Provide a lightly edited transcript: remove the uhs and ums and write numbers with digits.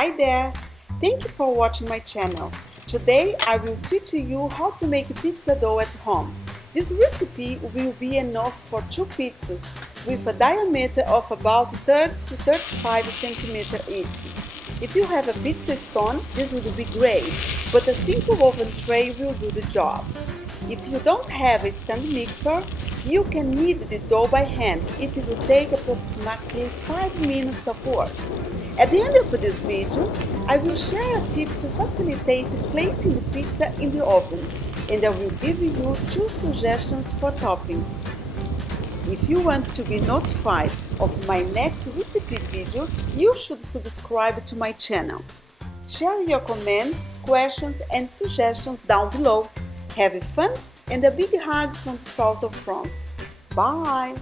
Hi there! Thank you for watching my channel. Today I will teach you how to make pizza dough at home. This recipe will be enough for 2 pizzas with a diameter of about 30 to 35 cm each. If you have a pizza stone, this would be great, but a simple oven tray will do the job. If you don't have a stand mixer, you can knead the dough by hand. It will take approximately 5 minutes of work. At the end of this video, I will share a tip to facilitate placing the pizza in the oven, and I will give you 2 suggestions for toppings. If you want to be notified of my next recipe video, you should subscribe to my channel. Share your comments, questions and suggestions down below. Have fun and a big hug from the south of France. Bye!